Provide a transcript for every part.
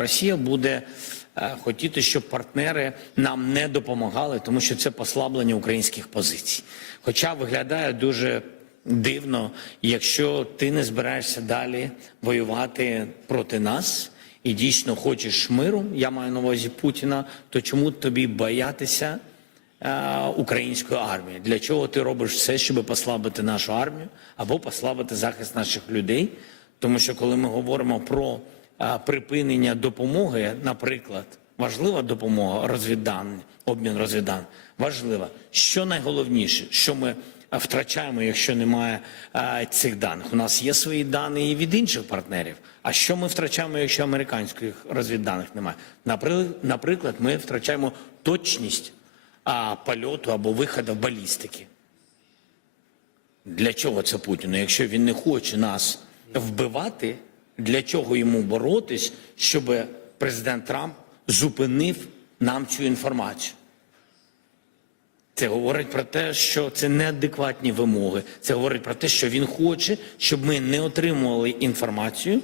Росія буде е, хотіти, щоб партнери нам не допомагали, тому що це послаблення українських позицій. Хоча виглядає дуже дивно, якщо ти не збираєшся далі воювати проти нас і дійсно хочеш миру, я маю на увазі Путіна, то чому тобі боятися? е, української армії. Для чого ти робиш все, щоб послабити нашу армію або послабити захист наших людей? Тому що коли ми говоримо про припинення допомоги, наприклад, важлива допомога розвіддань, обмін розвіддань, важлива. Що найголовніше, що ми втрачаємо, якщо немає цих даних? У нас є свої дані і від інших партнерів. А що ми втрачаємо, якщо американських розвідданих немає? Наприклад, ми втрачаємо точність польоту або виходу балістики. Для чого це Путіну? Якщо він не хоче нас вбивати, для чого йому боротись, щоб президент Трамп зупинив нам цю інформацію? Це говорить про те, що це неадекватні вимоги. Це говорить про те, що він хоче, щоб ми не отримували інформацію,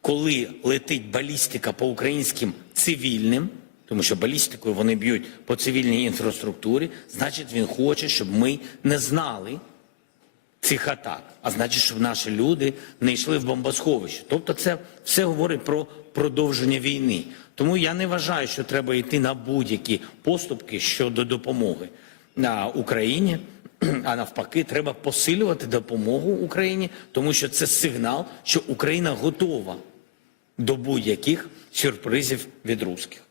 коли летить балістика по українським цивільним, тому що балістикою вони б'ють по цивільній інфраструктурі. Значить, він хоче, щоб ми не знали цих атак. А значить, щоб наші люди не йшли в бомбосховище. Тобто, це все говорить про продовження війни. Тому я не вважаю, що треба йти на будь-які поступки щодо допомоги на Україні. А навпаки, треба посилювати допомогу Україні, тому що це сигнал, що Україна готова до будь-яких сюрпризів від русських.